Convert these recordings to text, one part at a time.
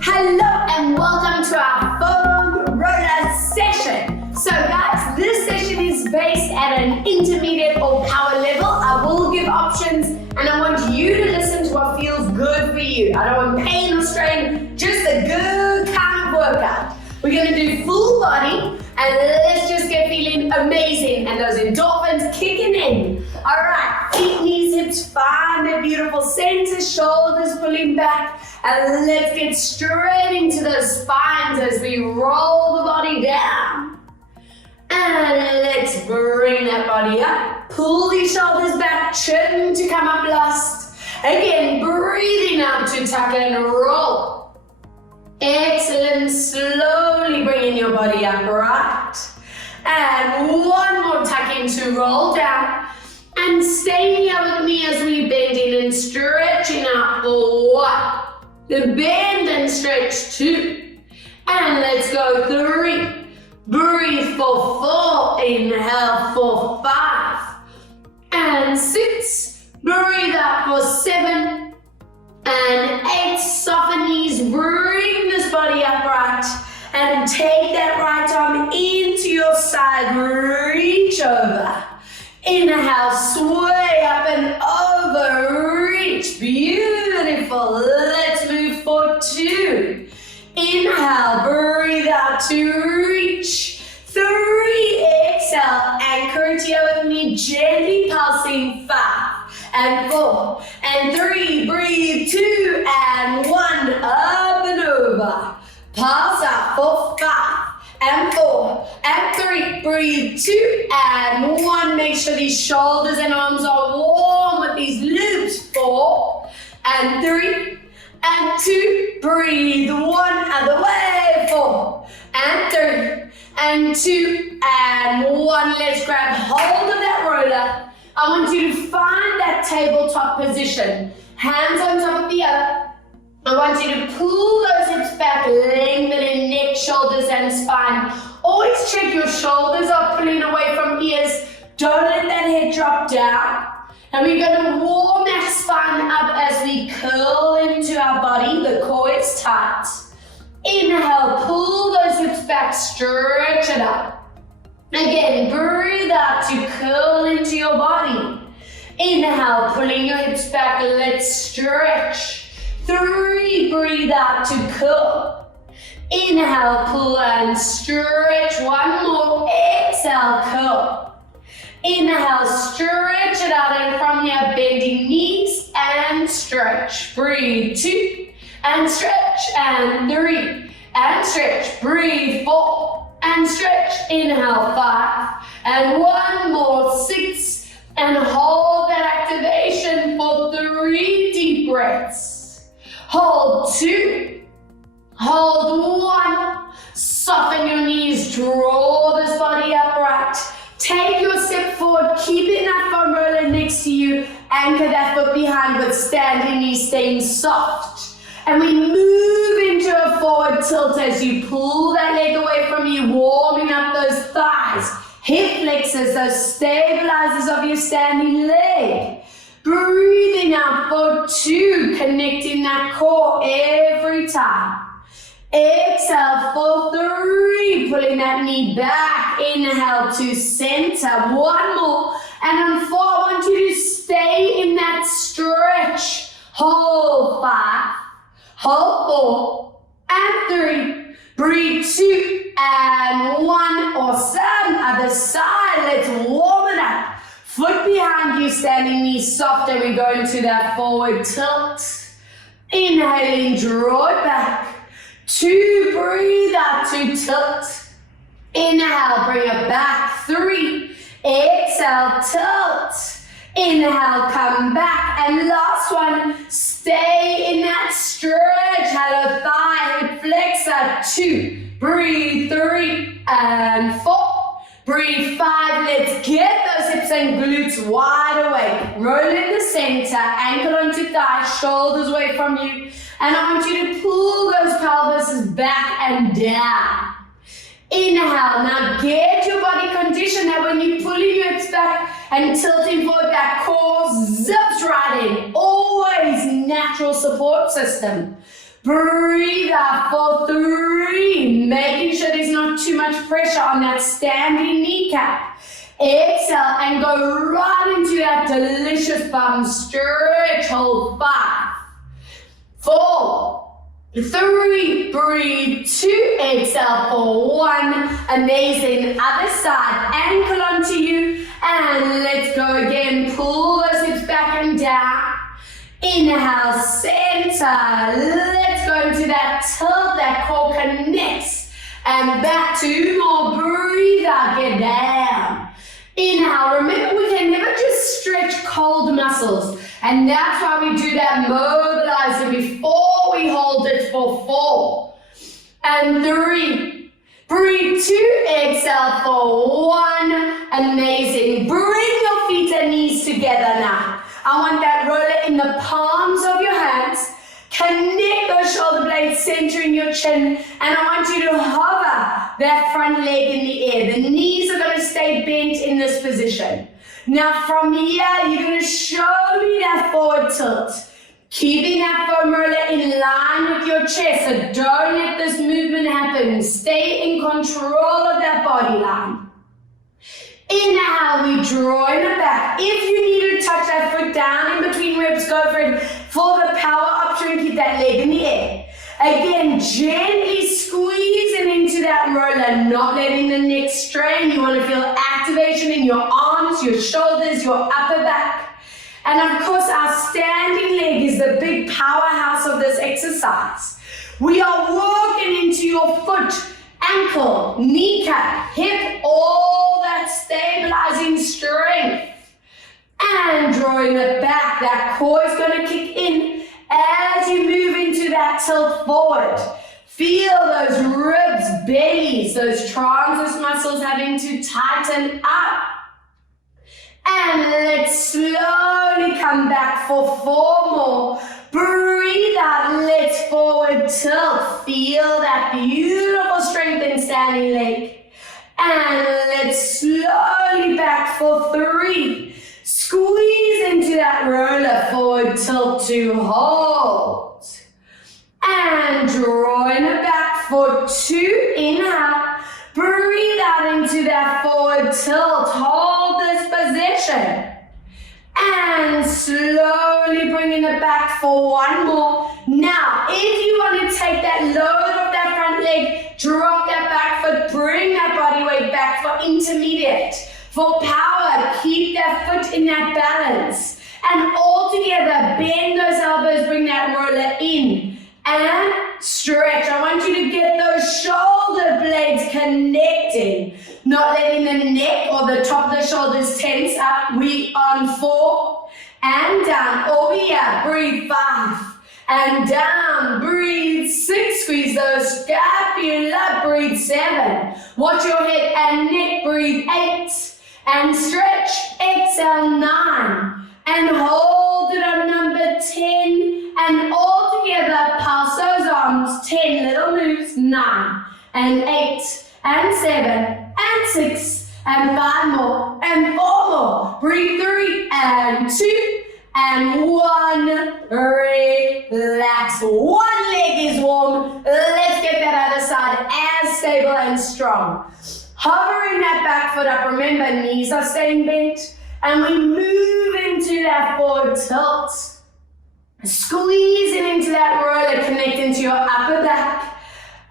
Hello and welcome to our foam roller session. So guys, this session is based at an intermediate or power level. I will give options and I want you to listen to what feels good for you. I don't want pain or strain, just a good kind of workout. We're going to do full body and let's just get feeling amazing and those endorphins kicking in. All right, feet, knees, hips, find their beautiful center, shoulders pulling back, and let's get straight into those spines as we roll the body down. And let's bring that body up. Pull these shoulders back, chin to come up last. Again, breathing out to tuck and roll. Excellent, slowly bringing your body up, right? And one more tucking to roll down. And stay here with me as we bend in and stretching out for 1. Then bend and stretch 2. And let's go 3. Breathe for 4. Inhale for 5. And 6. Breathe out for 7. And 8. Soften knees. Bring this body upright. And take that right arm into your side. Reach over. Inhale, sway up and over, reach, beautiful. Let's move for 2. Inhale, breathe out to reach. 3, exhale, anchor it here with me, gently pulsing. 5 and 4 and 3, breathe 2 and 1, up and over. Pulse out for 5. And 4, and 3, breathe 2 and 1. Make sure these shoulders and arms are warm with these loops. 4 and 3 and 2, breathe 1 other way. 4 and 3 and 2 and 1. Let's grab hold of that roller. I want you to find that tabletop position. Hands on top of the other. I want you to pull those hips back, lengthening neck, shoulders, and spine. Always check your shoulders are pulling away from ears. Don't let that head drop down. And we're going to warm that spine up as we curl into our body. The core is tight. Inhale, pull those hips back, stretch it up. Again, breathe out to curl into your body. Inhale, pulling your hips back, let's stretch. 3, breathe out to curl. Inhale, pull and stretch. 1 more. Exhale, curl. Inhale, stretch it out, and from here, bending knees and stretch. Breathe 2 and stretch, and 3 and stretch. Breathe 4 and stretch. Inhale, 5 and 1 more. 6 and hold that activation for 3 deep breaths. Hold 2, hold 1, soften your knees, draw this body upright. Take your step forward, keeping that foam roller next to you, anchor that foot behind with standing knees staying soft. And we move into a forward tilt as you pull that leg away from you, warming up those thighs, hip flexors, those stabilizers of your standing leg. Breathing out for 2, connecting that core every time. Exhale for 3, pulling that knee back. Inhale to center. 1 more. And on 4, I want you to stay in that stretch. Hold 5, hold 4, and 3. Breathe 2 and 1. Awesome. Other side. Let's warm it up. Foot behind you, standing knees soft, and we go into that forward tilt. Inhaling, draw it back. 2, breathe out to tilt. Inhale, bring it back. 3, exhale, tilt. Inhale, come back. And last one, stay in that stretch. Hello, thigh, hip flexor. 2, breathe. 3 and 4. Breathe 5, let's get those hips and glutes wide awake. Roll in the center, ankle onto thigh, shoulders away from you. And I want you to pull those pelvises back and down. Inhale, now get your body conditioned that when you pull your hips back and tilting forward, that core zips right in. Always natural support system. Breathe out for 3, making sure there's not too much pressure on that standing kneecap. Exhale and go right into that delicious bum stretch. Hold 5, 4, 3, breathe 2, exhale for 1. Amazing. Other side, ankle onto you, and let's go again. Pull those hips back and down. Inhale, center. Let's go into that tilt, that core connects. And back 2 more. Breathe out, get down. Inhale. Remember, we can never just stretch cold muscles. And that's why we do that mobilizing before we hold it for 4. And 3. Breathe 2, exhale for 1. Amazing. Bring your feet and knees together now. I want that roller in the palms of your hands. Connect those shoulder blades, centering your chin. And I want you to hover that front leg in the air. The knees are going to stay bent in this position. Now from here, you're going to show me that forward tilt. Keeping that foam roller in line with your chest. So don't let this movement happen. Stay in control of that body line. Inhale, we draw in the back. If you need to touch that foot down in between ribs, go for it. For the power option, keep that leg in the air. Again, gently squeezing into that roller, not letting the neck strain. You want to feel activation in your arms, your shoulders, your upper back. And of course, our standing leg is the big powerhouse of this exercise. We are working into your foot, ankle, kneecap, hip, all that stabilizing strength. And drawing it back, that core is going to kick in as you move into that tilt forward. Feel those ribs, bellies, those transverse muscles having to tighten up. And let's slowly come back for 4 more. Breathe out, let's forward tilt. Feel that beautiful strength in standing leg. And let's slowly back for 3. Squeeze into that roller, forward tilt to hold. And drawing it back for 2. Inhale. Breathe out into that forward tilt. Hold this position. And slowly bringing it back for 1 more. Now, if you want to take that load off that front leg, drop that back foot, bring that body weight back for intermediate. For power, keep that foot in that balance. And all together, bend those elbows, bring that roller in. And stretch. I want you to get those shoulder blades connecting. Not letting the neck or the top of the shoulders tense up. We on 4 and down. Over here, breathe 5 and down. Breathe 6. Squeeze those scapula. Breathe 7. Watch your head and neck. Breathe 8 and stretch. Exhale 9 and hold it on number 10. And all together, pulse those arms. 10 little moves. 9 and 8 and 7 and 6 and 5 more and 4 more. Breathe 3 and 2 and 1. Relax. 1 leg is warm. Let's get that other side as stable and strong. Hovering that back foot up. Remember, knees are staying bent. And we move into that forward tilt. Squeezing into that roller, connecting to your upper back.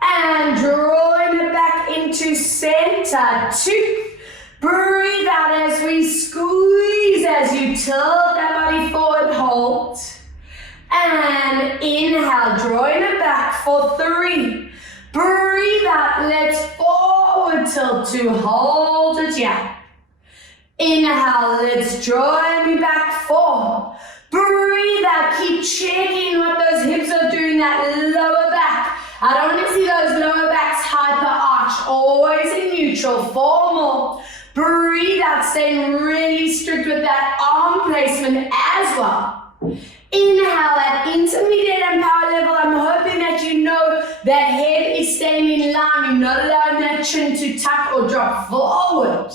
And drawing it back into center. 2. Breathe out as we squeeze, as you tilt that body forward, hold. And inhale, drawing it back for 3. Breathe out, let's forward tilt to hold it, yeah. Inhale, let's draw me back 4. Breathe out, keep checking what those hips are doing, that lower back. I don't want to see those lower backs hyper arch, always in neutral. 4 more. Breathe out, staying really strict with that arm placement as well. Inhale, that intermediate and power level. I'm hoping that you know that head is staying in line. You're not allowing that chin to tuck or drop forward.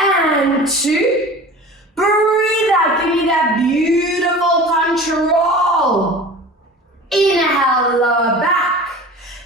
And 2. Breathe out, give me that beautiful control. Inhale, lower back.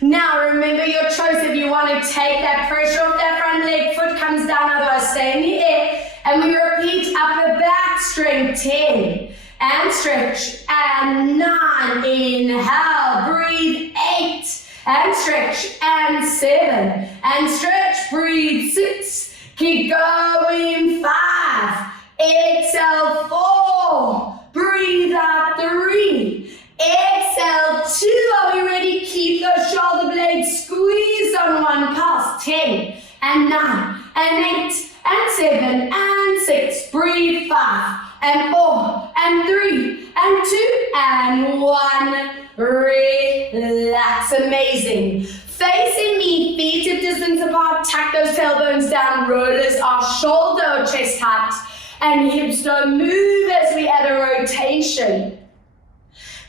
Now remember your choice. If you want to take that pressure off that front leg, foot comes down, otherwise stay in the air. And we repeat upper back strength, 10. And stretch. And 9. Inhale, breathe, 8. And stretch. And 7. And stretch, breathe, 6. Keep going, 5. Exhale, 4. Breathe out, 3. Exhale, 2. Are we ready? Keep those shoulder blades squeezed on one pulse. 10 and 9 and 8 and 7 and 6. Breathe, 5 and 4 and 3 and 2 and 1. Relax. Amazing. Facing me, feet hip distance apart. Tuck those tailbones down. Rollers are shoulder or chest height. And hips don't move as we add a rotation.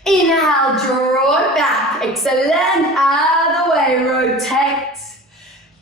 Inhale, draw it back. Excellent. Other way, rotate.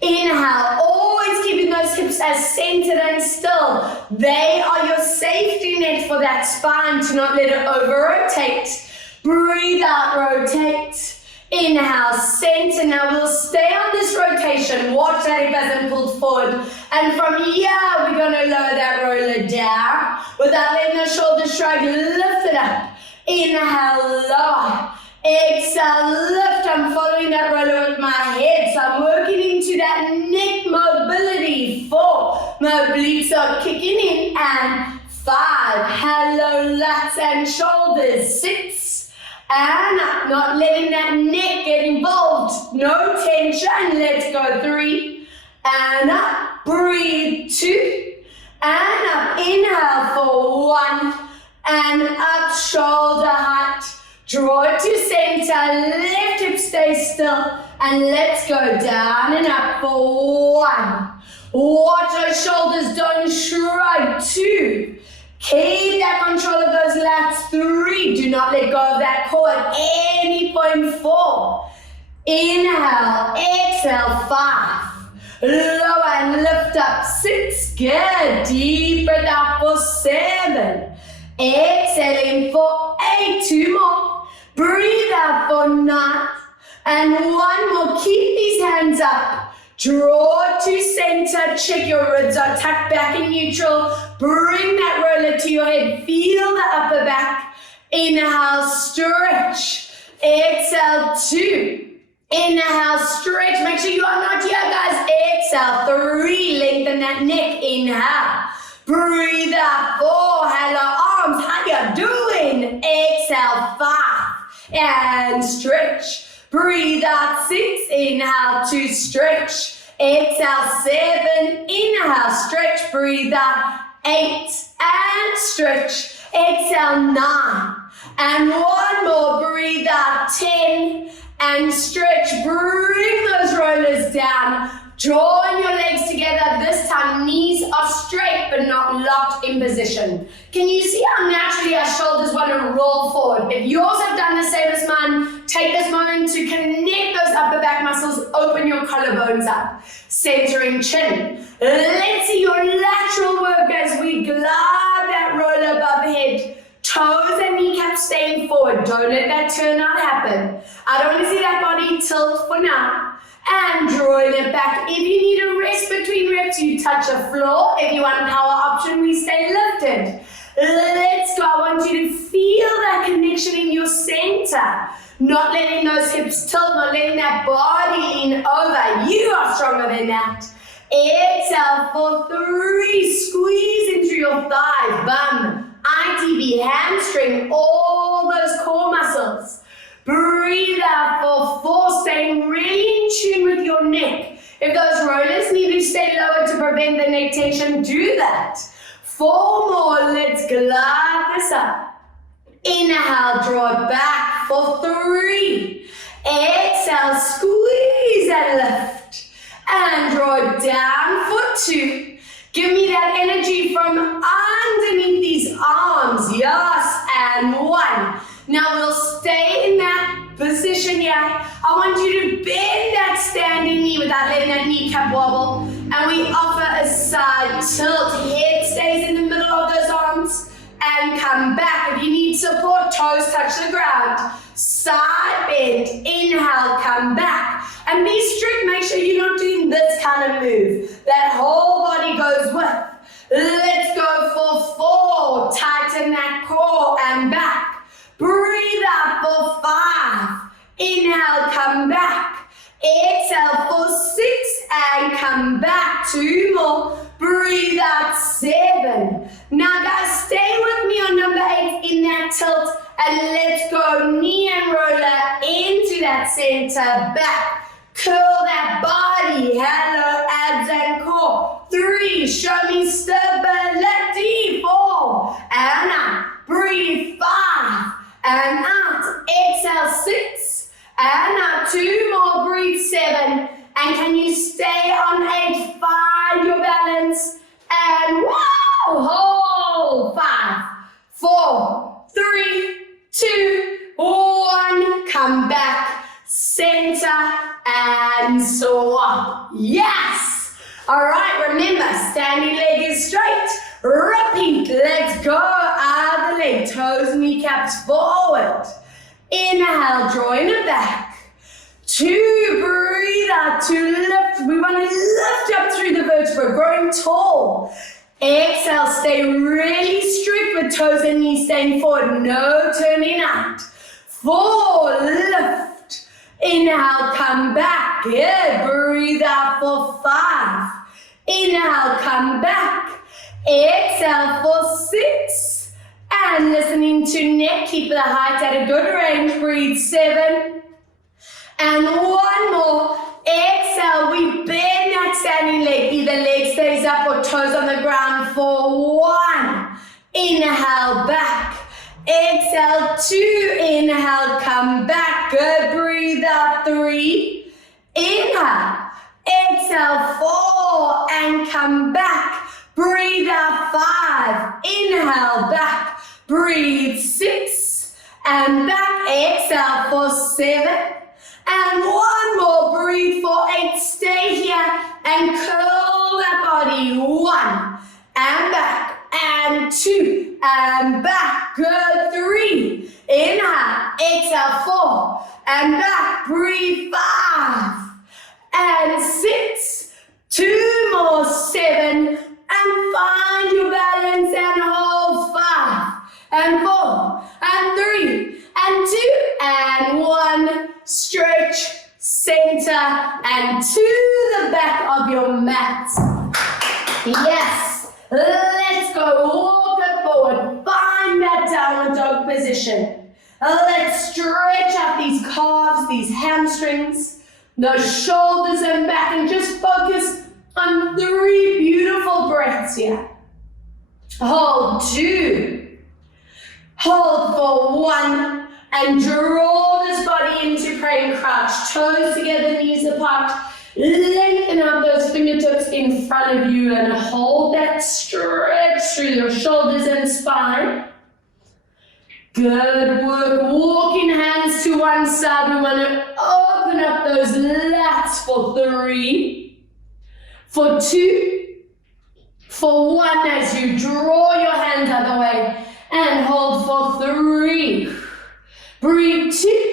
Inhale, always keeping those hips as centered and still. They are your safety net for that spine to not let it over-rotate. Breathe out, rotate. Inhale, center. Now we'll stay on this rotation. Watch that hip hasn't pulled forward. And from here, we're going to lower that roller down. Without letting the shoulders shrug, lift it up. Inhale, lower. Exhale, lift. I'm following that roller with my head. So I'm working into that neck mobility. 4. My obliques are kicking in. And 5. Hello, lats and shoulders. 6. And up. Not letting that neck get involved. No tension. Let's go. 3. And up. Breathe. 2. And up. Inhale for 1. And up, shoulder height. Draw it to center. Left hip stay still. And let's go down and up for 1. Watch those shoulders don't shrug. 2. Keep that control of those lats. 3. Do not let go of that core at any point. 4. Inhale. Exhale. 5. Lower and lift up. 6. Good. Deep breath out for 7. Exhaling for 8. 2 more. Breathe out for 9. And 1 more. Keep these hands up. Draw to center. Check your ribs are tucked back in neutral. Bring that roller to your head. Feel the upper back. Inhale, stretch. Exhale, 2. Inhale, stretch. Make sure you are not here, guys. Exhale, 3. Lengthen that neck. Inhale. Breathe out. 4. Hello, arms. How you doing? Exhale, 5. And stretch. Breathe out. 6. Inhale to stretch. Exhale, 7. Inhale, stretch. Breathe out. 8. And stretch. Exhale, 9. And 1 more. Breathe out. 10. And stretch. Bring those rollers down. Drawing your legs together. This time knees are straight but not locked in position. Can you see how naturally our shoulders want to roll forward? If yours have done the same as mine, take this moment to connect those upper back muscles. Open your collarbones up. Centering chin. Let's see your lateral work as we glide that roller above head. Toes and kneecaps staying forward. Don't let that turnout happen. I don't want to see that body tilt for now. And drawing it back. If you need a rest between reps, you touch the floor. If you want a power option, we stay lifted. Let's go. I want you to feel that connection in your center. Not letting those hips tilt, not letting that body lean over. You are stronger than that. Exhale for 3. Squeeze into your thigh, bum, ITB, hamstring, all those core muscles. Breathe out for 4, staying really in tune with your neck. If those rollers need to stay lower to prevent the neck tension, do that. 4 more, let's glide this up. Inhale, draw it back for 3. Exhale, squeeze and lift. And draw it down for 2. Give me that energy from underneath these arms. Yes, and 1. Now we'll stay in that position here. I want you to bend that standing knee without letting that kneecap wobble. And we offer a side tilt. Head stays in the middle of those arms. And come back. If you need support, toes touch the ground. side bend, inhale, come back. And be strict, make sure you're not doing this kind of move. That whole body goes with. Let's go for 4, tighten that core and back. Breathe out for 5, inhale, come back. Exhale for 6 and come back. 2 more, breathe out 7. Now guys, stay with me on number 8 in that tilt and let's go knee and roller into that center back. Curl that body, hello abs and core. 3, show me stability. 4, and out, breathe 5, and out, exhale 6, and out, 2 more, breathe 7, and can you stay on 8, find your balance, and wow, hold, 5, 4, 3, 2, 1, come back, center, and swap. Yes! All right, remember, standing leg is straight. Repeat, let's go. Other leg, toes, kneecaps forward. Inhale, drawing it back. 2, breathe out to lift. We want to lift up through the vertebra, growing tall. Exhale, stay really strict with toes and knees staying forward. No turning out. 4, lift. Inhale, come back. Good. Breathe out for 5. Inhale, come back. Exhale for 6. And listening to neck, keep the height at a good range. Breathe 7. And 1 more. Exhale, we bend that standing leg. Either leg stays up or toes on the ground for 1. Inhale, back. Exhale, 2, inhale, come back, good, breathe out, 3, inhale, exhale, 4, and come back, breathe out, 5, inhale, back, breathe, 6, and back, exhale for 7, and 1 more, breathe for 8, stay here, and curl that body, 1, and back, and 2, and back, good, 3, inhale, exhale, 4, and back, breathe, 5, and 6, 2 more, 7, and find your balance, and hold, 5, and 4, and 3, and 2, and 1, stretch, center, and to the back of your mat. Yes. Let's go, walk it forward, find that downward dog position. Let's stretch out these calves, these hamstrings, those shoulders and back, and just focus on 3 beautiful breaths here. Hold 2, hold for 1, and draw this body into praying crouch, toes together, knees apart. Lengthen out those fingertips in front of you and hold that stretch through your shoulders and spine. Good work. Walking hands to one side. We want to open up those lats for 3, for 2, for 1 as you draw your hands other way and hold for 3. Breathe 2.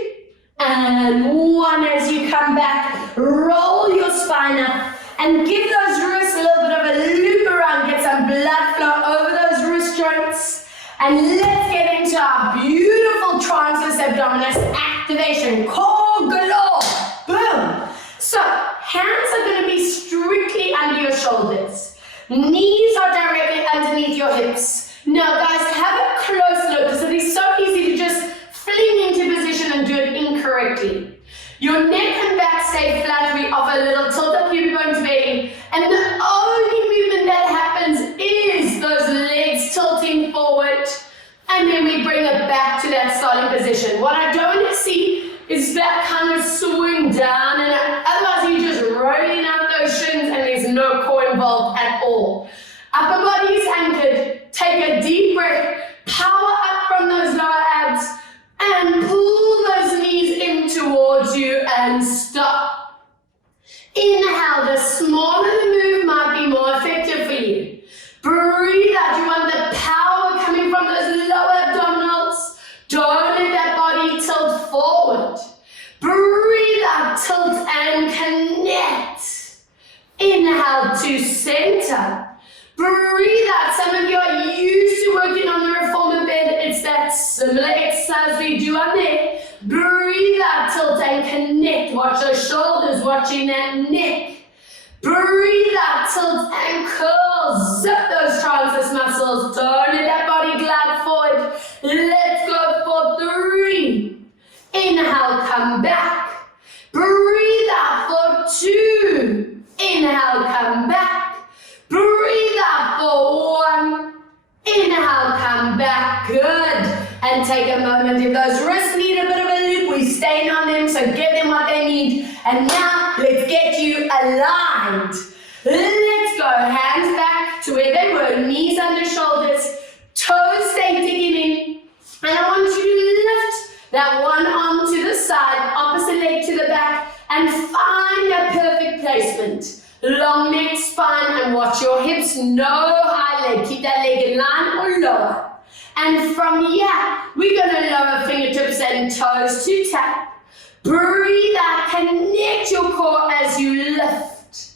And 1 as you come back, roll your spine up and give those wrists a little bit of a loop around, get some blood flow over those wrist joints. And let's get into our beautiful transverse abdominis activation, core galore, boom. So hands are going to be strictly under your shoulders. Knees are directly underneath your hips. Now guys, have a close look because it is so easy to just fling into position and do it incorrectly. Your neck and back stay flat. We offer a little tilt up, pubic bone to belly, and the only movement that happens is those legs tilting forward, and then we bring it back to that starting position. What I don't want to see is that kind of swing down, and otherwise you're just rolling out those shins and there's no core involved at all. Upper body is anchored. Take a deep breath, power up from those lower abs, and pull those knees in towards you and stop. Inhale, the smaller the move might be more effective for you. Breathe out, you want the power coming from those lower abdominals. Don't let that body tilt forward. Inhale to center. Breathe out. Some of you are used to working on the reformer bed. It's that similar exercise we do on there. Breathe out, tilt and connect. Watch those shoulders, watching that neck. Breathe out, tilt and curl. Zip those transverse muscles. Don't let that body glide forward. Let's go for 3. Inhale, come back. Breathe out for 2. Inhale, come back. Breathe out for 1. Inhale, come back. Good. And take a moment. If those wrists need a bit of a loop, we stay on them, so give them what they need. And now, let's get you aligned. Let's go. Hands back to where they were. Knees under shoulders. Toes stay digging in. And I want you to lift that one arm to the side, opposite leg to the back, and find that perfect placement. Long neck, spine, and watch your hips. No high leg. Keep that leg in line or lower. And from here, we're going to lower fingertips and toes to tap. Breathe out. Connect your core as you lift.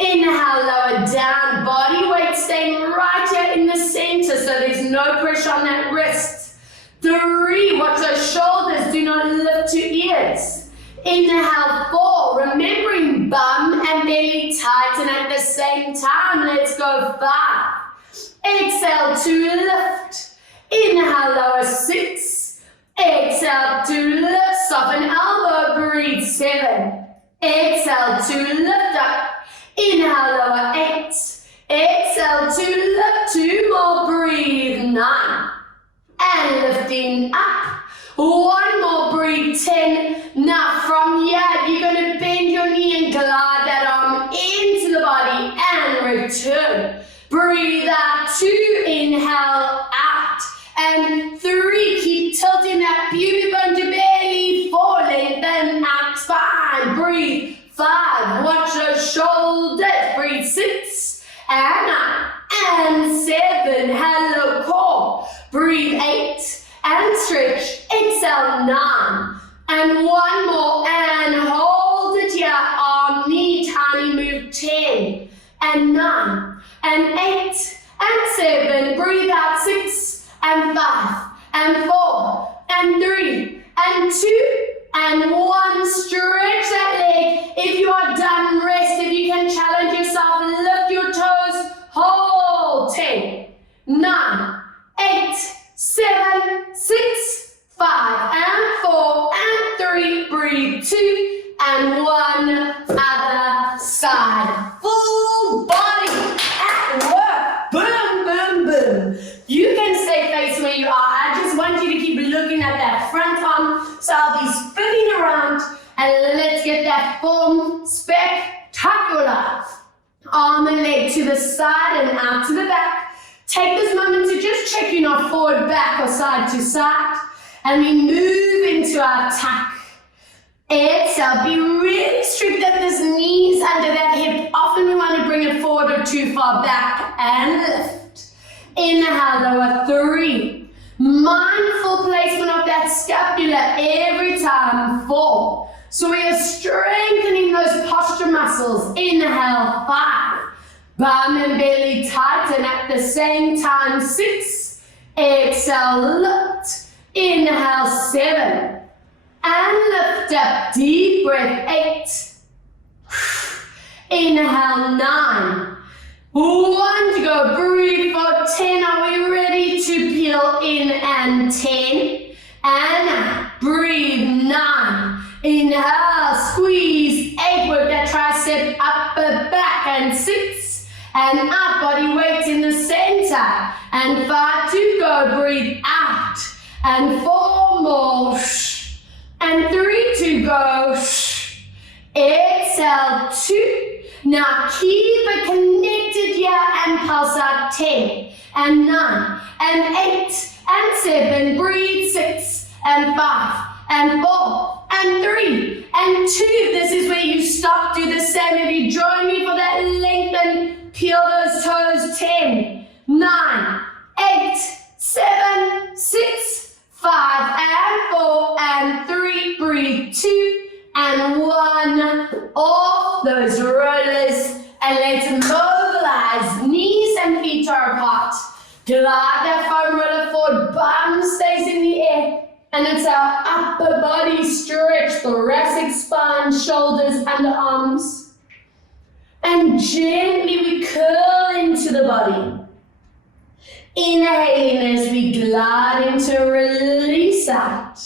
Inhale, lower down. Body weight staying right here in the center, so there's no pressure on that wrist. 3. Watch those shoulders. Do not lift to ears. Inhale, 4. Remembering bum and belly tighten at the same time. Let's go 5. Exhale to lift. Inhale, lower 6. Exhale to lift. Soften elbow. Breathe. 7. Exhale to lift up. Inhale, lower 8. Exhale to lift. 2 more. Breathe. 9. And lifting up. 1 more. Breathe. 10. Now from here, you're going to bend your knee and glide that arm into the body and return. Breathe out. 2. Inhale out. And 3. Keep tilting that pubic bone to belly. 4. Lengthen out spine. Breathe. 5. Watch those shoulders. Breathe. 6. And 9. And 7. Hello core. Breathe. 8. And stretch. Exhale. 9. And 1 more. And hold it here. Arm, knee, tiny move. 10. And 9. And 8. And 7. Breathe out. 6. And 5. And 4. And 3. And 2. And 1. Stretch that leg. If you are done, rest. If you can challenge yourself, lift your toes. Hold. 10. 9. 8. 7. 6. 5. And 4. And 3. Breathe. 2. And 1. Other side. Full body at work. Boom, boom, boom. You can stay facing where you are. I just want you to keep looking at that front arm. So I'll be spinning around, and let's get that form spectacular. Arm and leg to the side and out to the back. Take this moment to just check you're not forward, back, or side to side. And we move into our tuck. Exhale. Be really strict at this knees under that hip. Often we want to bring it forward or too far back and lift. Inhale, lower 3. Mindful placement of that scapula every time. 4. So we are strengthening those posture muscles. Inhale, 5. Bum and belly tighten at the same time. 6. Exhale, lift. Inhale, 7. And lift up. Deep breath. 8. Inhale, 9. 1 to go. Breathe for 10. Are we ready to peel in? And 10. And out. Breathe. 9. Inhale. Squeeze. 8. Work that tricep upper back. And 6. And up. Body weight in the center. And 5 to go. Breathe out. And 4 more. And 3 to go. Exhale. 2. Now keep it connected here and pulse out. 10 and 9 and 8 and 7. Breathe. 6 and 5 and 4 and 3 and 2. This is where you stop. Do the same. If you join me for that lengthen, peel those toes. 10, 9, 8, 7, 6, 5 and 4 and 3. Breathe. 2 and 1. Off those rollers And let's mobilize. Knees and feet are apart. Glide that foam roller forward. Bum stays in the air. And it's our upper body stretch. Thoracic spine, shoulders, underarms. And gently we curl into the body. Inhaling as we glide into release out.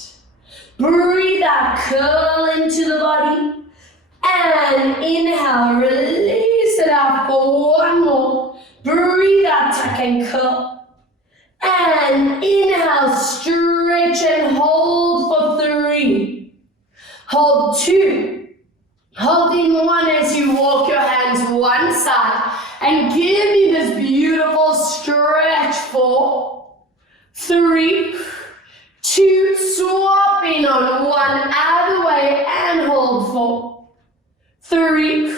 Breathe out, curl into the body. And inhale, release it out for one more. Breathe out, tuck and curl. And inhale, stretch and hold for 3. Hold 2. Holding 1 as you walk your hands one side. And give me this beautiful stretch for 3, 2, swapping on 1 out of the way and hold for 3,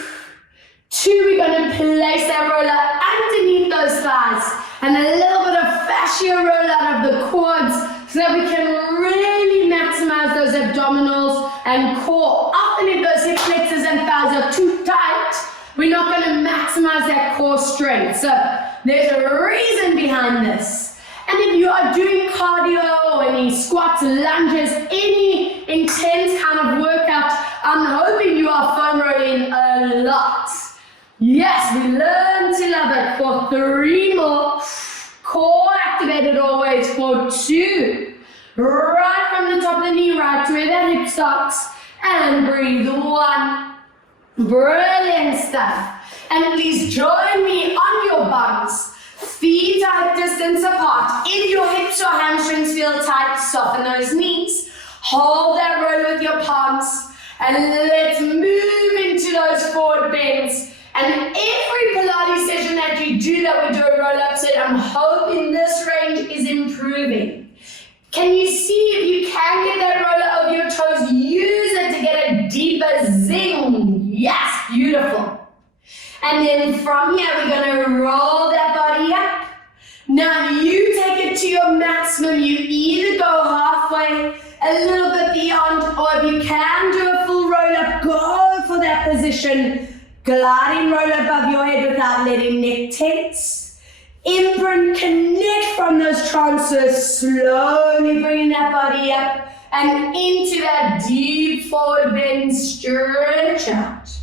2. We're going to place that roller underneath those thighs and a little bit of fascia roll out of the quads so that we can really maximize those abdominals and core. Often if those hip flexors and thighs are too tight, we're not going to maximize that core strength. So there's a reason behind this. And if you are doing cardio or any squats, lunges, any intense kind of workout, I'm hoping you are foam rolling a lot. Yes, we learn to love it for 3 more. Core activated always for 2. Right from the top of the knee, right to where that hip starts. And breathe 1. Brilliant stuff. And please join me on your bums. Feet are distance apart. If your hips or hamstrings feel tight, soften those knees. Hold that roll with your palms. And let's move into those forward bends. And every Pilates session that you do that we do a roll-up set, I'm hoping this range is improving. Can you see if you can get that roller over your toes? Use it to get a deeper zing. Yes, beautiful. And then from here, we're going to roll that body up. Now you take it to your maximum. You either go halfway, a little bit beyond, or if you can do a full roll-up, go for that position. Gliding roll above your head without letting neck tense. Imprint, connect from those transfers, slowly bringing that body up and into that deep forward bend, stretch out.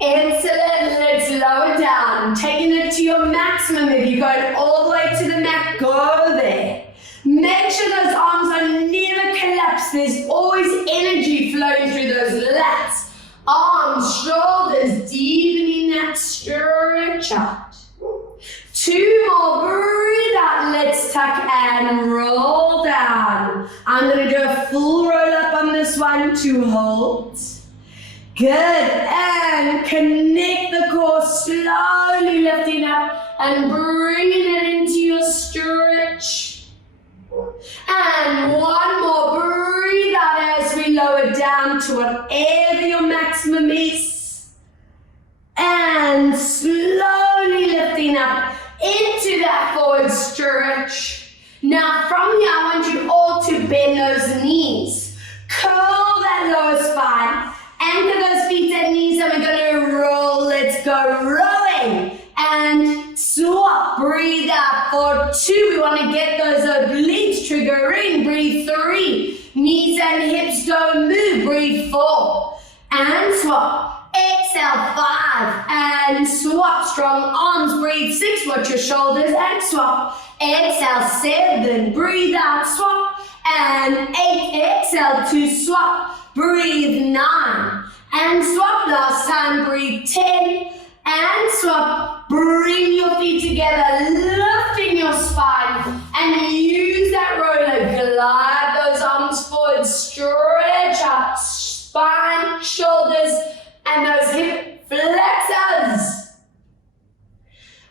Excellent, let's lower down, taking it to your maximum. If you're going all the way to the mat, go there. Make sure those arms are never collapsed. There's always energy flowing through those lats. Arms, shoulders, deepening that stretch out. 2 more, breathe out, let's tuck and roll down. I'm going to do a full roll up on this one to hold. Good, and connect the core, slowly lifting up and bringing it into your stretch. And 1 more, breathe out as we lower down to whatever your maximum is. And slowly lifting up into that forward stretch. Now from here, I want you all to bend those knees. Curl that lower spine. Anchor those feet and knees, and we're going to roll. Let's go rowing. And swap. Breathe out for 2. We want to get those obliques triggering. Breathe 3. Knees and hips don't move. Breathe 4. And swap. Exhale 5. And swap. Strong arms. Breathe 6. Watch your shoulders and swap. Exhale 7. Breathe out. Swap. And 8. Exhale to swap. Breathe 9. And swap. Last time. Breathe 10. And swap, bring your feet together, lifting your spine, and use that roller, glide those arms forward, stretch out, spine, shoulders, and those hip flexors.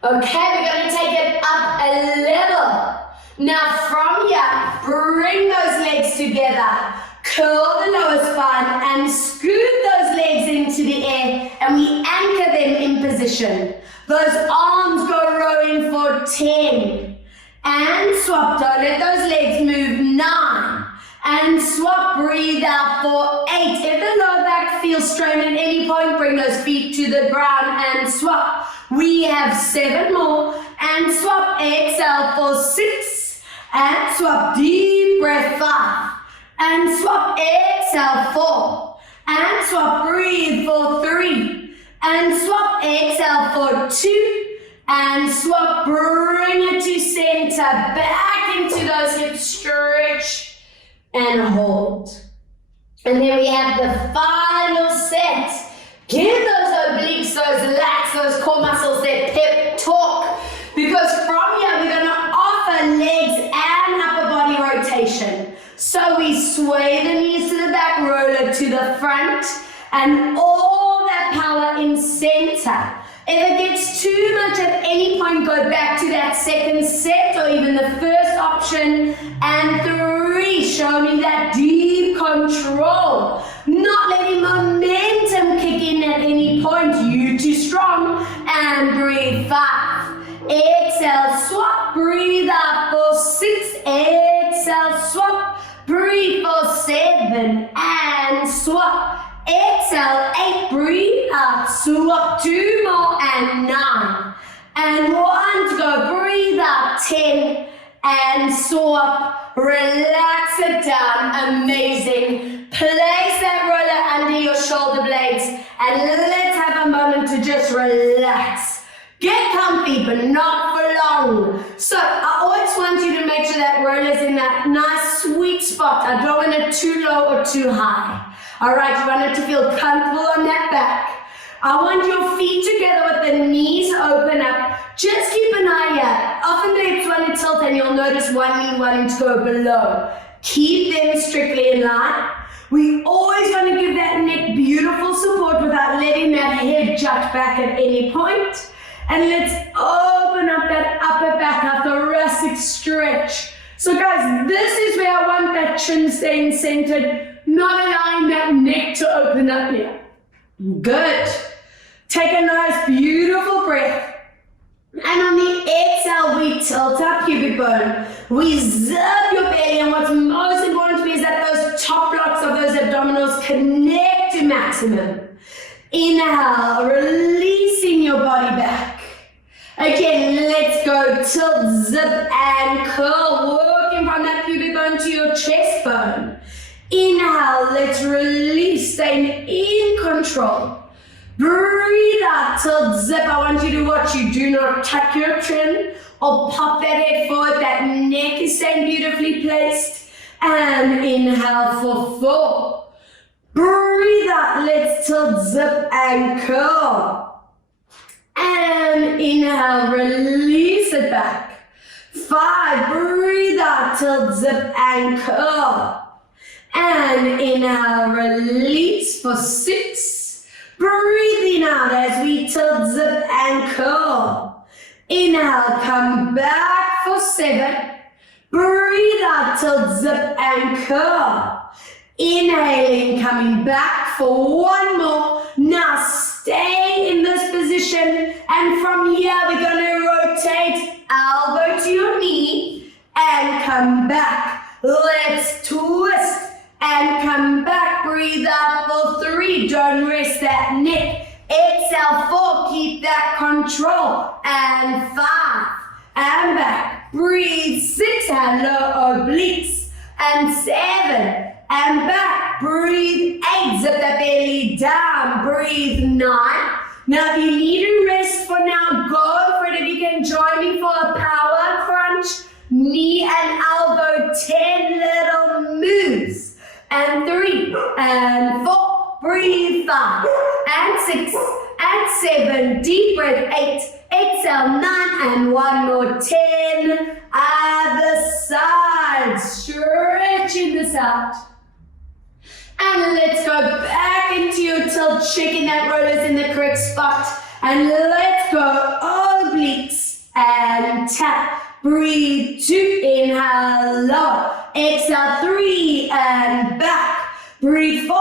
Okay, we're going to take it up a level. Now from here, bring those legs together. Curl the lower spine and scoot those legs into the air, and we anchor them in position. Those arms go rowing for 10. And swap, don't let those legs move. 9. and swap, breathe out for 8. If the lower back feels strained at any point, bring those feet to the ground and swap. We have 7 more, and swap, exhale for 6, and swap, deep breath, 5, and swap, exhale 4, and swap, breathe for 3, and swap, exhale for 2, and swap, bring it to center, back into those hips, stretch and hold. And then we have the final set. Give those obliques, those lats, those core muscles their pep talk, because from here we're going to offer legs and upper body rotation. So we sway the knees to the back, roller to the front, and all that power in center. If it gets too much at any point, go back to that second set or even the first option. And 3, show me that deep control. Not letting momentum kick in at any point. You too strong. And breathe, 5. Exhale, swap, breathe out for 6. Exhale, swap, breathe for 7. And swap. Exhale, 8, breathe out, swap, 2 more, and 9, and 1 to go, breathe out, 10, and swap, relax it down, amazing. Place that roller under your shoulder blades, and let's have a moment to just relax. Get comfy, but not for long. So I always want you to make sure that roller's in that nice sweet spot. I don't want it too low or too high. All right, you want it to feel comfortable on that back. I want your feet together with the knees open up. Just keep an eye here. Often the hips want to tilt and you'll notice one knee wanting to go below. Keep them strictly in line. We always want to give that neck beautiful support without letting that head jut back at any point. And let's open up that upper back, our thoracic stretch. So guys, this is where I want that chin staying centered, not allowing that neck to open up here. Good. Take a nice, beautiful breath. And on the exhale, we tilt our pubic bone. We zip your belly, and what's most important to me is that those top blocks of those abdominals connect to maximum. Inhale, releasing your body back. Again, let's go, tilt, zip, and curl. Working from that pubic bone to your chest bone. Inhale, let's release, staying in control. Breathe out, tilt, zip. I want you to watch. You do not tuck your chin or pop that head forward. That neck is staying beautifully placed. And inhale for 4. Breathe out, let's tilt, zip, and curl. And inhale, release it back. 5, breathe out, tilt, zip, and curl. And inhale, release for 6. Breathing out as we tilt, zip, and curl. Inhale, come back for 7. Breathe out, tilt, zip, and curl. Inhaling, coming back for 1 more. Now stay in this position, and from here we're going to rotate elbow to your knee and come back. Let's twist and come back. Breathe out for 3. Don't rest that neck. Exhale 4. Keep that control. And 5. And back. Breathe 6. Hello obliques. And 7. And back. Breathe 8. Zip that belly down. Breathe 9. Now if you need to rest for now, go for it. If you can join me for a power crunch, knee and elbow, 10 little moves. And 3, and 4, breathe 5, and 6, and 7, deep breath, 8, exhale 9, and 1 more, 10, other side, stretching this out. And let's go back into your tilt, shaking that rollers in the correct spot, and let's go, obliques, and tap. Breathe 2, inhale, lower, exhale 3, and back, breathe 4,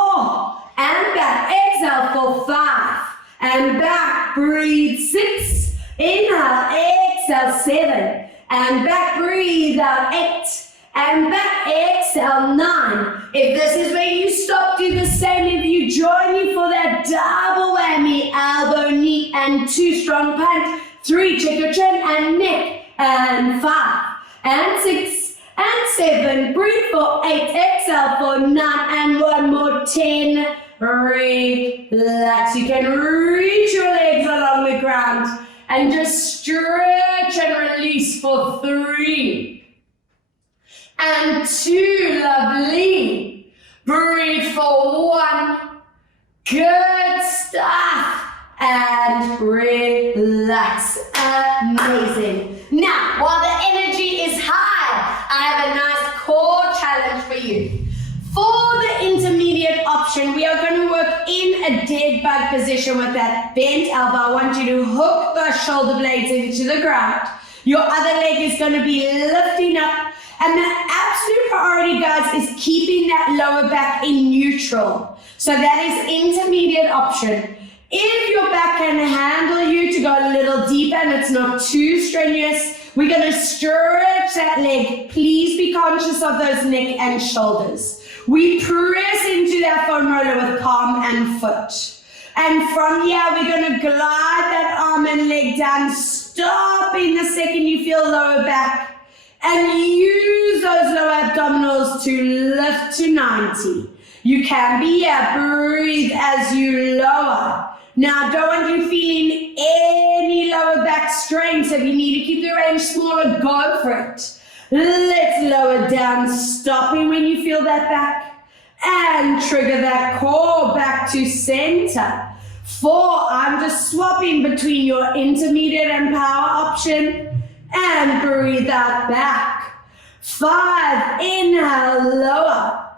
and back, exhale for 5, and back, breathe 6, inhale, exhale 7, and back, breathe out 8, and back. Exhale, 9. If this is where you stop, do the same. If you join me for that double whammy, elbow, knee, and 2 strong punch. 3, check your chin and neck, and 5, and 6, and 7, breathe for 8, exhale for 9, and 1 more, 10, relax. You can reach your legs along the ground, and just stretch and release for 3, and 2, lovely. Breathe for 1, good stuff, and relax. Amazing. Now, while the energy is high, I have a nice core challenge for you. For the intermediate option, we are going to work in a dead bug position with that bent elbow. I want you to hook those shoulder blades into the ground. Your other leg is going to be lifting up. And the absolute priority, guys, is keeping that lower back in neutral. So that is intermediate option. If your back can handle you to go a little deeper and it's not too strenuous, we're going to stretch that leg. Please be conscious of those neck and shoulders. We press into that foam roller with palm and foot. And from here, we're going to glide that arm and leg down, stopping the second you feel lower back. And use those lower abdominals to lift to 90. You can be here. Breathe as you lower. Now, don't want you feeling any lower back strain, so if you need to keep the range smaller, go for it. Let's lower down, stopping when you feel that back, and trigger that core back to center. 4, I'm just swapping between your intermediate and power option, and breathe out back. 5, inhale, lower,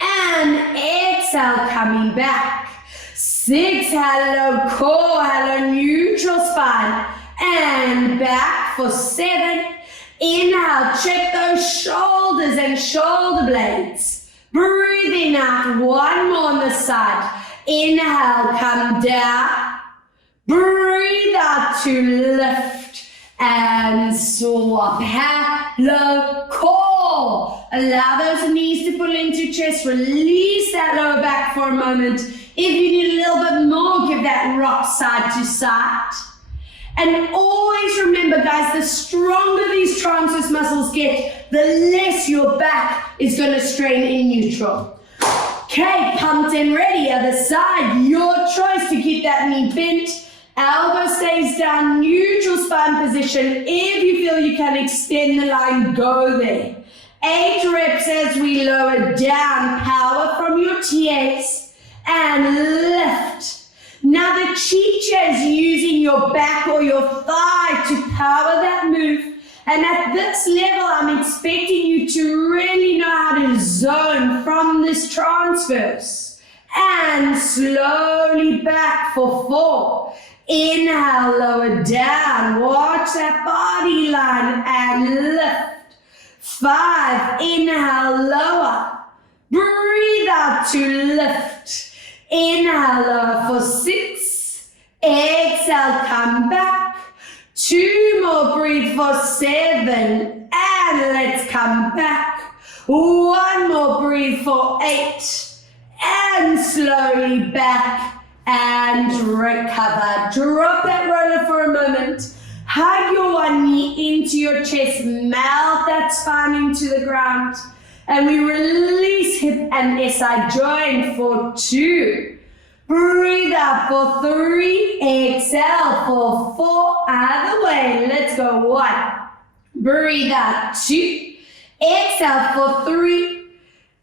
and exhale, coming back. 6, hello core, hello neutral spine, and back for 7. Inhale, check those shoulders and shoulder blades. Breathing out, 1 more on the side. Inhale, come down. Breathe out to lift and swap. Hello core. Allow those knees to pull into chest. Release that lower back for a moment. If you need a little bit more, give that rock side to side. And always remember, guys, the stronger these transverse muscles get, the less your back is going to strain in neutral. Okay, pumped and ready. Other side, your choice to keep that knee bent. Elbow stays down, neutral spine position. If you feel you can extend the line, go there. 8 reps as we lower down. Power from your TAs. And lift. Now the chi is using your back or your thigh to power that move. And at this level, I'm expecting you to really know how to zone from this transverse. And slowly back for 4. Inhale, lower down. Watch that body line and lift. 5, inhale, lower. Breathe out to lift. Inhale, lower for 6. Exhale, come back. 2 more, breathe for 7. And let's come back. 1 more, breathe for 8. And slowly back and recover. Drop that roller for a moment. Hug your one knee into your chest. Melt that spine into the ground. And we release hip and SI joint for 2. Breathe out for 3. Exhale for 4. Other way. Let's go. 1. Breathe out. 2. Exhale for 3.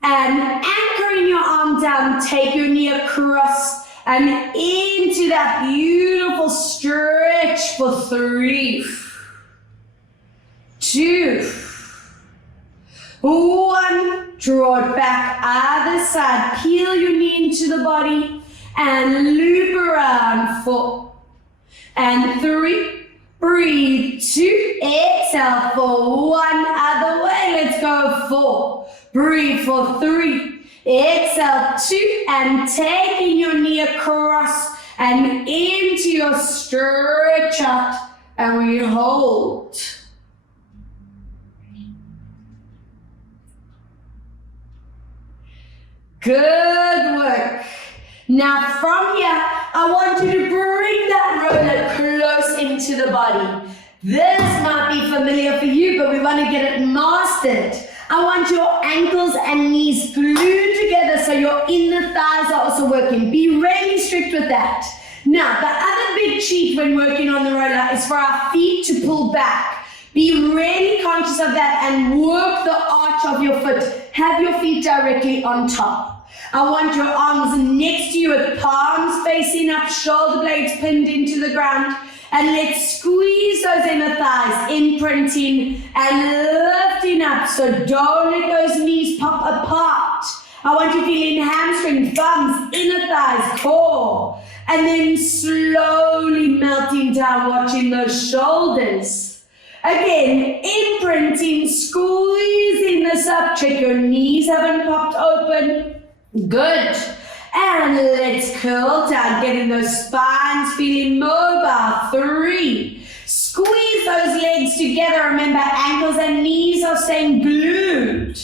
And anchoring your arm down. Take your knee across and into that beautiful stretch for 3. 2. 1, draw it back, other side, peel your knee into the body and loop around. 4 and 3, breathe. 2, exhale for 1, other way, let's go. 4, breathe for 3, exhale 2, and taking your knee across and into your stretch out, and we hold. Good work. Now from here, I want you to bring that roller close into the body. This might be familiar for you, but we want to get it mastered. I want your ankles and knees glued together so your inner thighs are also working. Be really strict with that. Now, the other big cheat when working on the roller is for our feet to pull back. Be really conscious of that and work the arch of your foot. Have your feet directly on top. I want your arms next to you with palms facing up, shoulder blades pinned into the ground. And let's squeeze those inner thighs, imprinting and lifting up. So don't let those knees pop apart. I want you feeling hamstring, thumbs, inner thighs, core. And then slowly melting down, watching those shoulders. Again, imprinting, squeezing this up. Check your knees haven't popped open. Good. And let's curl down, getting those spines feeling mobile. 3. Squeeze those legs together. Remember, ankles and knees are staying glued.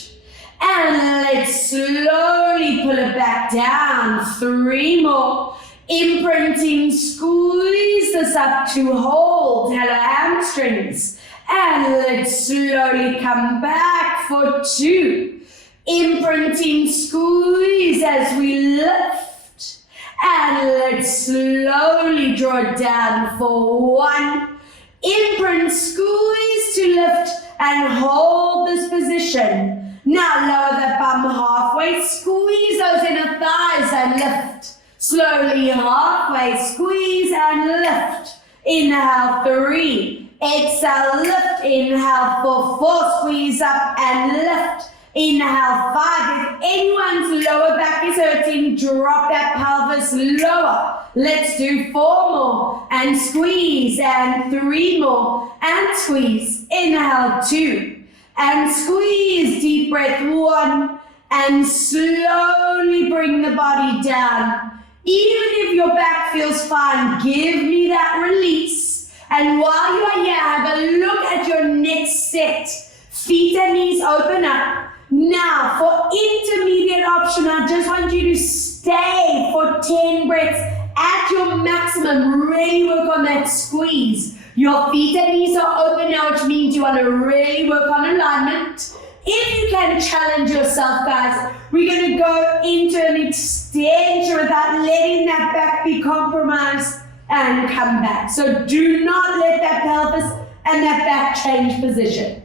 And let's slowly pull it back down. 3 more. Imprinting, squeeze this up to hold. Hello, hamstrings. And let's slowly come back for 2. Imprinting, squeeze as we lift. And let's slowly draw it down for 1. Imprint, squeeze to lift and hold this position. Now lower the bum halfway, squeeze those inner thighs and lift. Slowly halfway, squeeze and lift. Inhale, 3. Exhale, lift. Inhale for 4. Squeeze up and lift. Inhale, 5. If anyone's lower back is hurting, drop that pelvis lower. Let's do 4 more. And squeeze. And 3 more. And squeeze. Inhale, 2. And squeeze. Deep breath, 1. And slowly bring the body down. Even if your back feels fine, give me that release. And while you are here, have a look at your next set. Feet and knees open up. Now, for intermediate option, I just want you to stay for 10 breaths at your maximum. Really work on that squeeze. Your feet and knees are open now, which means you want to really work on alignment. If you can challenge yourself, guys, we're going to go into an extension without letting that back be compromised and come back. So do not let that pelvis and that back change position.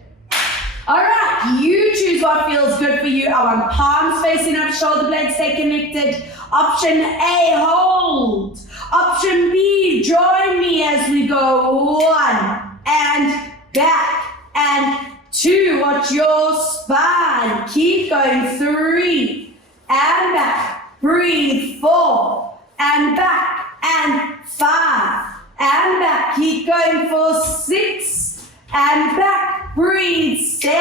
All right, you choose what feels good for you. I want palms facing up, shoulder blades stay connected. Option A, hold. Option B, join me as we go 1 and back and 2. Watch your spine. Keep going. 3 and back. Breathe. 4 and back and 5 and back. Keep going for 6 and back. Breathe. 7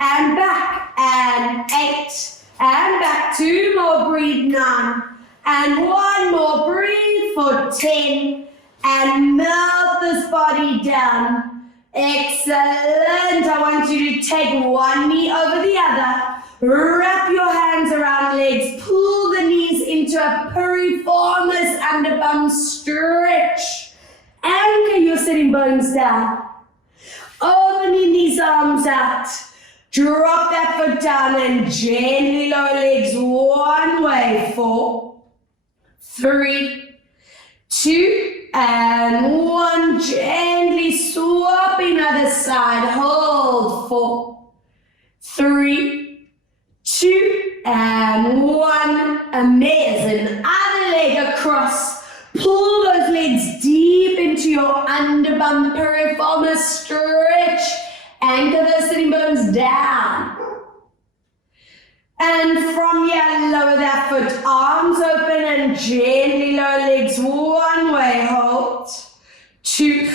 and back and 8 and back. 2 more. Breathe. 9 and 1 more. Breathe for 10 and melt this body down. Excellent. I want you to take one knee over the other. Wrap your hands around legs. Pull the knees into a piriformis underbum stretch. Anchor your sitting bones down. Opening these arms out. Drop that foot down and gently lower legs one way. 4, 3, 2, and 1. Gently swapping other side. Hold. 4, 3, 2, and 1. Amazing. Other leg across. Pull those legs deep into your underbum piriformis stretch. Anchor those sitting bones down. And from here, lower that foot. Arms open and gently lower legs one way. Hold. 2,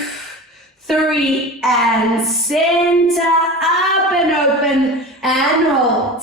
3, and center. Up and open and hold.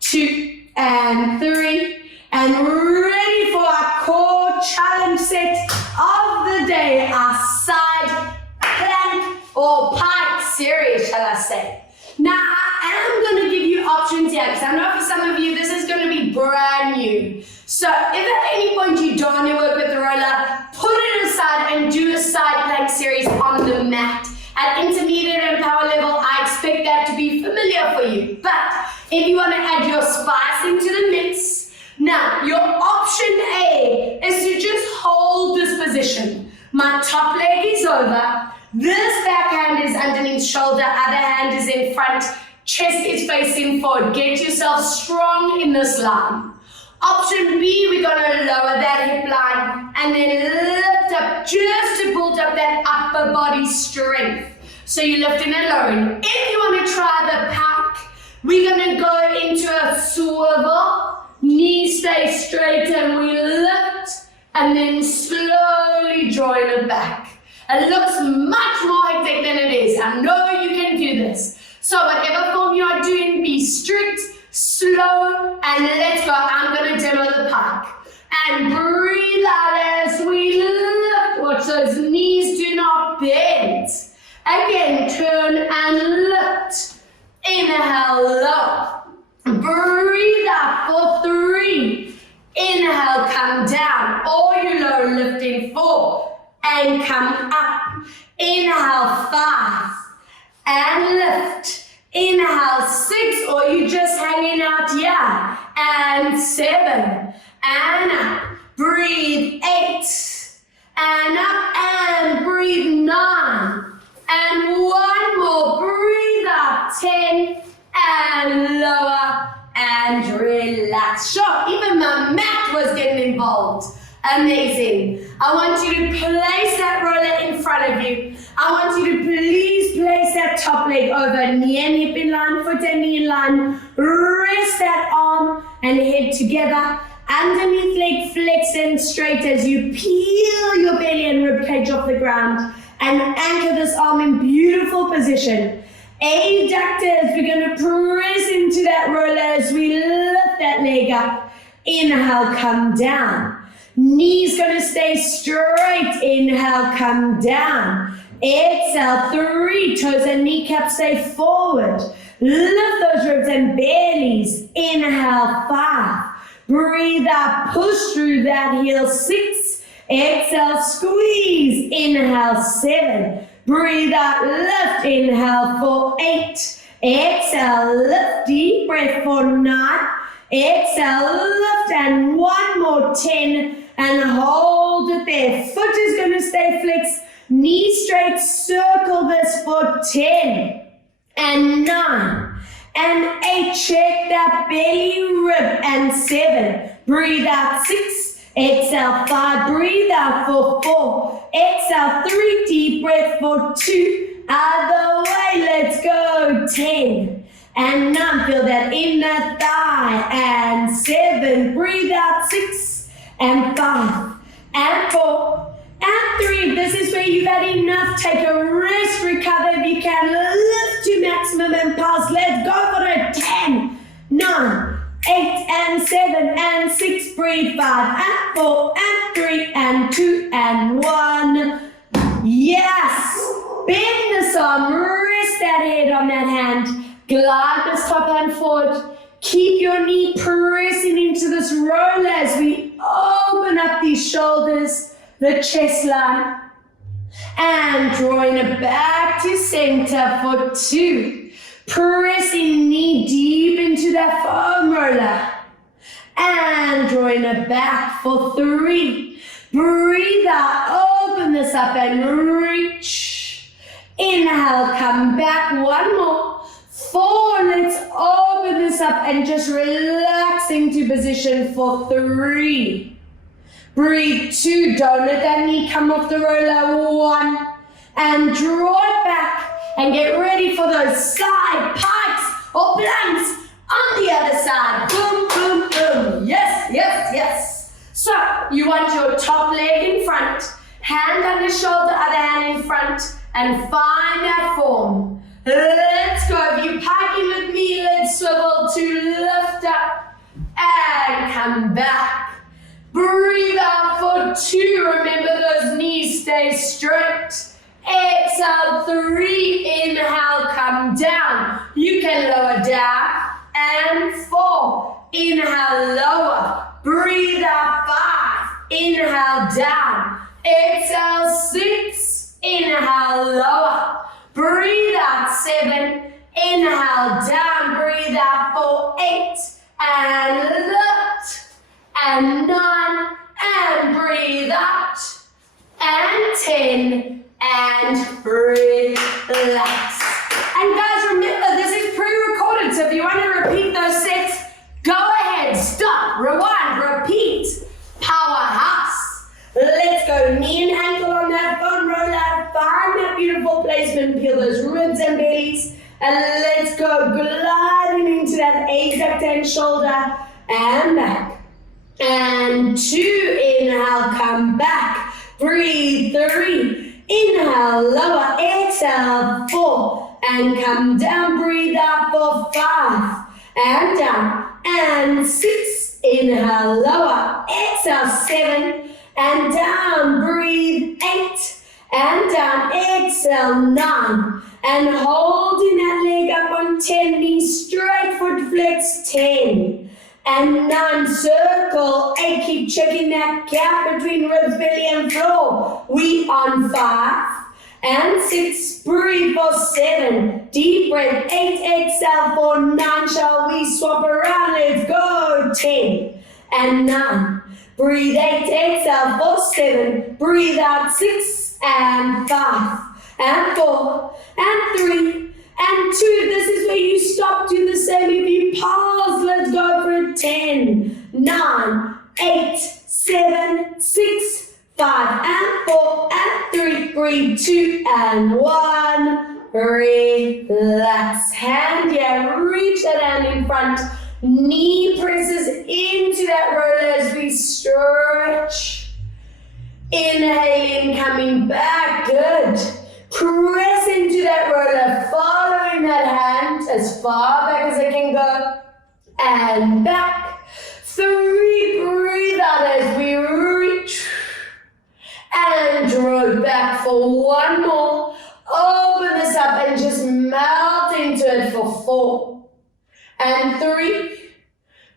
2 and 3. And ready for our core challenge set of the day, our side plank or pike series, shall I say. Now, I am going to give you options here, because I know for some of you this is going to be brand new. So if at any point you don't want to work with the roller, put it aside and do a side plank series on the mat. At intermediate and power level, I expect that to be familiar for you. But if you want to add your spice into the mix, now your option A is to just hold this position. My top leg is over, this backhand is underneath shoulder, other hand is in front, chest is facing forward. Get yourself strong in this line. Option B, we're going to lower that hip line and then lift up just to build up that upper body strength. So you're lifting and lowering. If you want to try the pack, we're going to go into a swivel, knees stay straight and we lift and then slowly drawing it back. It looks much more hectic than it is. I know you can do this. So whatever form you are doing, be strict, slow, and let's go. I'm going to demo the pike. And breathe out as we lift. Watch those knees do not bend. Again, turn and lift. Inhale, low. Breathe out for 3. Inhale, come down. Or you low, lifting 4. And come up. Inhale, 5. And lift. Inhale, 6, or you just hanging out here. And 7. And up. Breathe 8. And up. And breathe 9. And one more. Breathe out. 10. And lower. And relax. Sure, even my mat was getting involved. Amazing. I want you to place that roller in front of you. I want you to please place that top leg over knee and hip in line, foot and knee in line. Rest that arm and head together. Underneath leg flexed and straight as you peel your belly and ribcage off the ground. And anchor this arm in beautiful position. Adductors, we're going to press into that roller as we lift that leg up. Inhale, come down. Knees going to stay straight. Inhale, come down. Exhale, 3. Toes and kneecaps stay forward. Lift those ribs and bellies. Inhale, 5. Breathe out, push through that heel. 6. Exhale, squeeze. Inhale, 7. Breathe out, lift. Inhale for 8. Exhale, lift. Deep breath for 9. Exhale, lift, and one more. 10. And hold it there. Foot is going to stay flexed. Knee straight. Circle this for 10. And 9. And 8. Check that belly rib. And 7. Breathe out. 6. Exhale. 5. Breathe out for 4. Exhale. 3. Deep breath for 2. Other way. Let's go. 10. And 9. Feel that inner thigh. And 7. Breathe out. 6. And 5, and 4, and 3. This is where you've had enough. Take a rest, recover if you can. Lift to maximum and pulse. Let's go for it. 10, 9, 8, and 7, and 6. Breathe. 5, and 4, and 3, and 2, and 1. Yes. Bend this arm. Rest that head on that hand. Glide this top hand forward. Keep your knee pressing into this roller as we open up these shoulders, the chest line, and drawing it back to center for 2. Pressing knee deep into that foam roller, and drawing it back for 3. Breathe out, open this up and reach. Inhale, come back, one more. 4, let's open this up and just relax into position for 3. Breathe. 2, don't let that knee come off the roller. 1, and draw it back and get ready for those side pikes or planks on the other side. Boom, boom, boom. Yes, yes, yes. So you want your top leg in front, hand on the shoulder, other hand in front, and find that form. Let's go. If you're packing with me, let's swivel to lift up and come back. Breathe out for 2. Remember those knees stay straight. Exhale, 3. Inhale, come down. You can lower down and 4. Inhale, lower. Breathe out, 5. Inhale, down. Exhale, 6. Inhale, lower. Breathe out, 7. Inhale, down. Breathe out, 4, 8. And lift. And 9. And breathe out. And 10. And relax. And guys, remember, this is pre-recorded, so if you want to repeat those sets, go ahead, stop, rewind, repeat. Powerhouse. Let's go. Knee and ankle on that foam roller. Find that beautiful placement. Peel those ribs and bellies. And let's go gliding into that exhale, shoulder and back. And 2. Inhale, come back. Breathe. 3. Inhale, lower. Exhale, 4. And come down. Breathe out for 5. And down. And 6. Inhale, lower. Exhale, 7. And down. Breathe. 8. And down. Exhale, 9. And holding that leg up on 10. Knees straight, foot flex. 10. And 9, circle. 8, keep checking that gap between ribs, belly and floor. We on 5. And 6, breathe for 7. Deep breath. 8, exhale for 9. Shall we swap around? Let's go. 10 and 9. Breathe. 8, exhale for 7. Breathe out. 6 and 5 and 4 and 3 and 2. This is where you stop. Do the same. If you pause, let's go for 10, 9, 8, 7, 6, 5 and 4 and 3. Breathe. 2 and 1. Relax. Hand, reach that hand in front. Knee presses into that roller as we stretch. Inhaling, coming back. Good. Press into that roller, following that hand as far back as I can go. And back. 3, breathe out as we reach. And draw back for 1 more. Open this up and just melt into it for 4. And 3.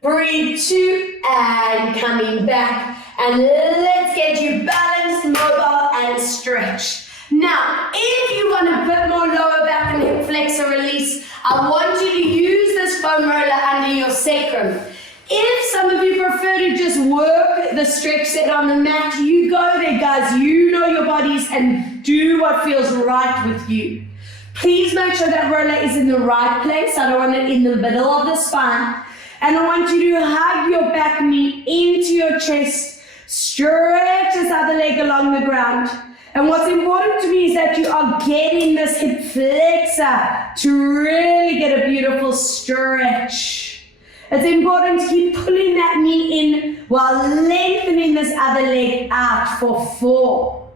Breathe. 2. And coming back. And let's get you balanced, mobile, and stretch. Now, if you want a bit more lower back and hip flexor release, I want you to use this foam roller under your sacrum. If some of you prefer to just work the stretch set on the mat, you go there, guys. You know your bodies and do what feels right with you. Please make sure that roller is in the right place. I don't want it in the middle of the spine. And I want you to hug your back knee into your chest. Stretch this other leg along the ground. And what's important to me is that you are getting this hip flexor to really get a beautiful stretch. It's important to keep pulling that knee in while lengthening this other leg out for 4.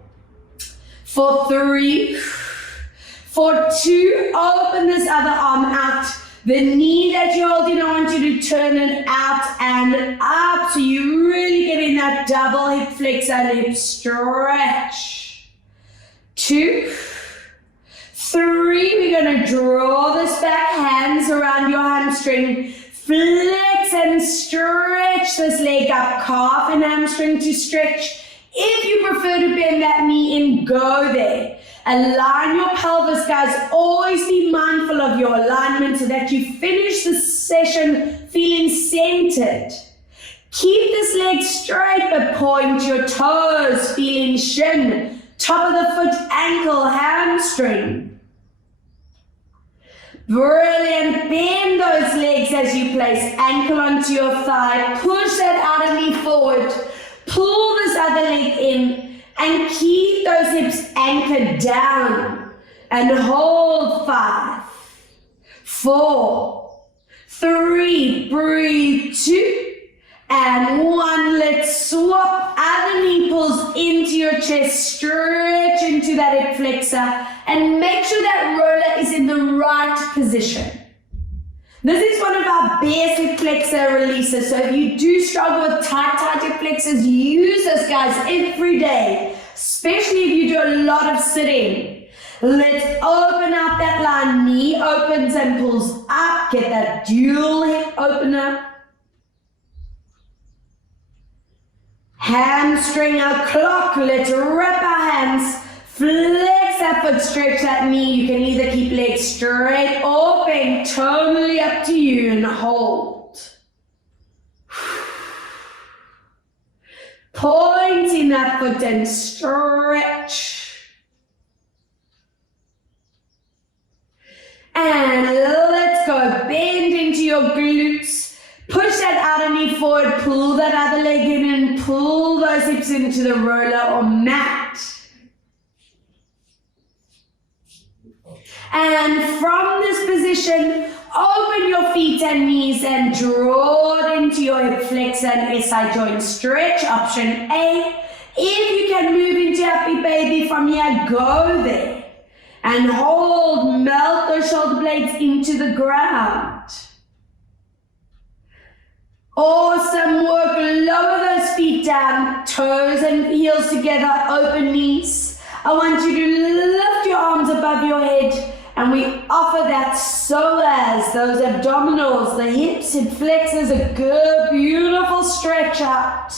For 3. For 2, open this other arm out. The knee that you're holding, I want you to turn it out and up so you're really getting that double hip flexor and hip stretch. 2, 3, we're going to draw this back, hands around your hamstring, flex and stretch this leg up, calf and hamstring to stretch. If you prefer to bend that knee in, go there. Align your pelvis, guys. Always be mindful of your alignment so that you finish the session feeling centered. Keep this leg straight, but point your toes, feeling shin. Top of the foot, ankle, hamstring. Brilliant. Bend those legs as you place ankle onto your thigh. Push that outer knee forward. Pull this other leg in and keep those hips anchored down. And hold. 5, 4, 3, breathe. 2 and 1. Let's swap. Other knee pulls into your chest. Stretch into that hip flexor and make sure that roller is in the right position. This is one of our best hip flexor releases. So if you do struggle with tight hip flexors, use this, guys, every day, especially if you do a lot of sitting. Let's open out that line. Knee opens and pulls up. Get that dual hip opener. Hamstring our clock. Let's wrap our hands. Flex that foot, stretch that knee. You can either keep legs straight or bent. Totally up to you, and hold. Point in that foot and stretch. And let's go. Bend into your glutes. Push that outer knee forward. Pull that other leg in and pull those hips into the roller or mat. And from this position, open your feet and knees and draw it into your hip flexor and SI joint stretch. Option A. If you can move into happy baby from here, go there. And hold, melt those shoulder blades into the ground. Awesome work. Lower those feet down, toes and heels together, open knees. I want you to lift your arms above your head, and we offer that psoas, those abdominals, the hips and flexors, a good, beautiful stretch out.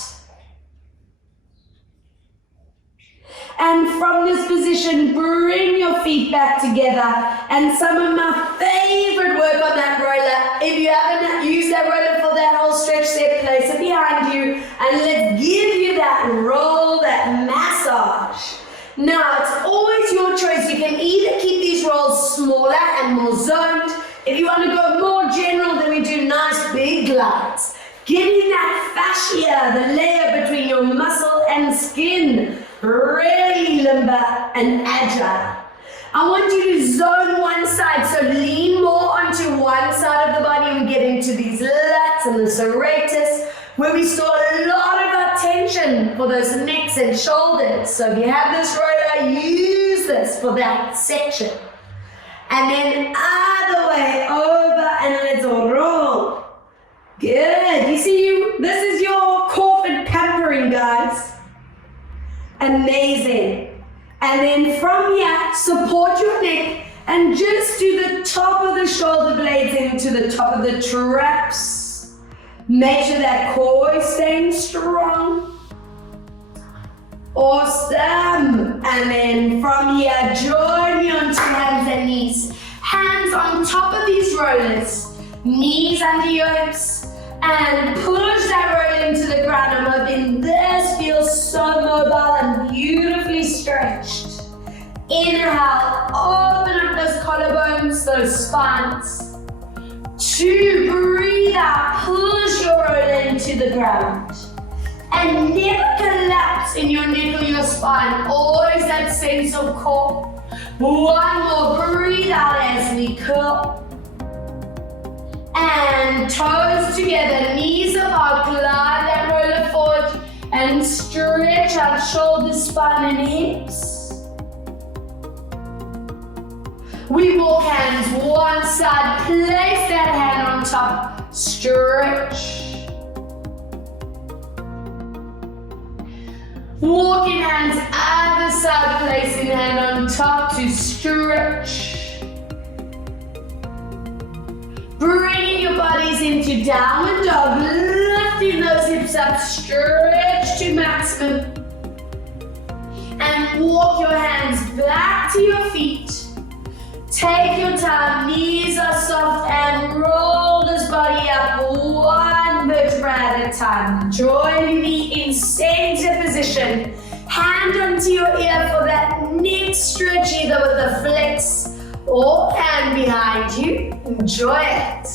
And from this position, bring your feet back together. And some of my favorite work on that roller, if you haven't used that roller for that whole stretch set, place it behind you. And let's give you that roll, that massage. Now, it's always your choice. You can either keep these rolls smaller and more zoned. If you want to go more general, then we do nice big glides. Getting that fascia, the layer between your muscle and skin, really limber and agile. I want you to zone one side, so lean more onto one side of the body. We get into these lats and the serratus, where we store a lot of our tension for those necks and shoulders. So if you have this roller, use this for that section. And then other way over, and let's roll. Good. You see, this is your core and pampering, guys. Amazing. And then from here, support your neck and just do the top of the shoulder blades into the top of the traps. Make sure that core is staying strong. Awesome. And then from here, join me onto hands and knees. Hands on top of these rollers. Knees under your hips. And push that roller into the ground. I'm hoping this feels so mobile and beautifully stretched. Inhale, open up those collarbones, those spines. 2, breathe out, push your roller into the ground. And never collapse in your neck or your spine, always that sense of core. 1 more, breathe out as we curl. And toes together, knees apart, glide that roller forward and stretch out shoulders, spine and hips. We walk hands one side, place that hand on top, stretch. Walking hands other side, placing hand on top to stretch. Bringing your bodies into downward dog, lifting those hips up, stretch to maximum. And walk your hands back to your feet. Take your time, knees are soft, and roll this body up 1 vertebra at a time. Join me in center position. Hand onto your ear for that neck stretch, either with a flex or hand behind you. Enjoy it.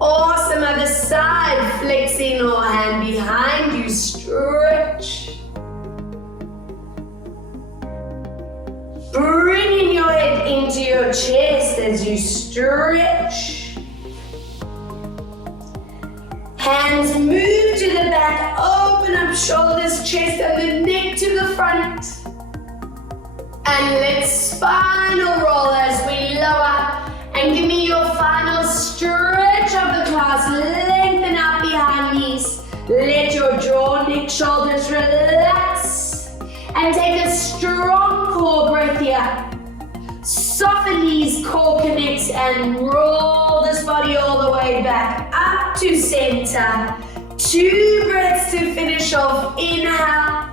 Awesome. Other side, flexing or hand behind you, stretch. Bringing your head into your chest as you stretch. Hands move to the back, open up shoulders, chest and the neck to the front. And let's spinal roll as we lower. And give me your final stretch of the class. Lengthen out behind knees. Let your jaw, neck, shoulders relax. And take a strong core breath here. Soften these core connects and roll this body all the way back up to center. 2 breaths to finish off. Inhale,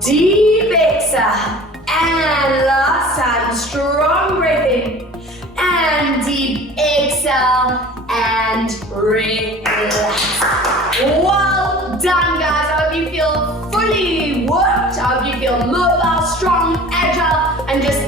deep exhale. And last time, strong breath in. And deep exhale and relax. Well done, guys. I hope you feel fully worked. I hope you feel mobile, strong, agile, and just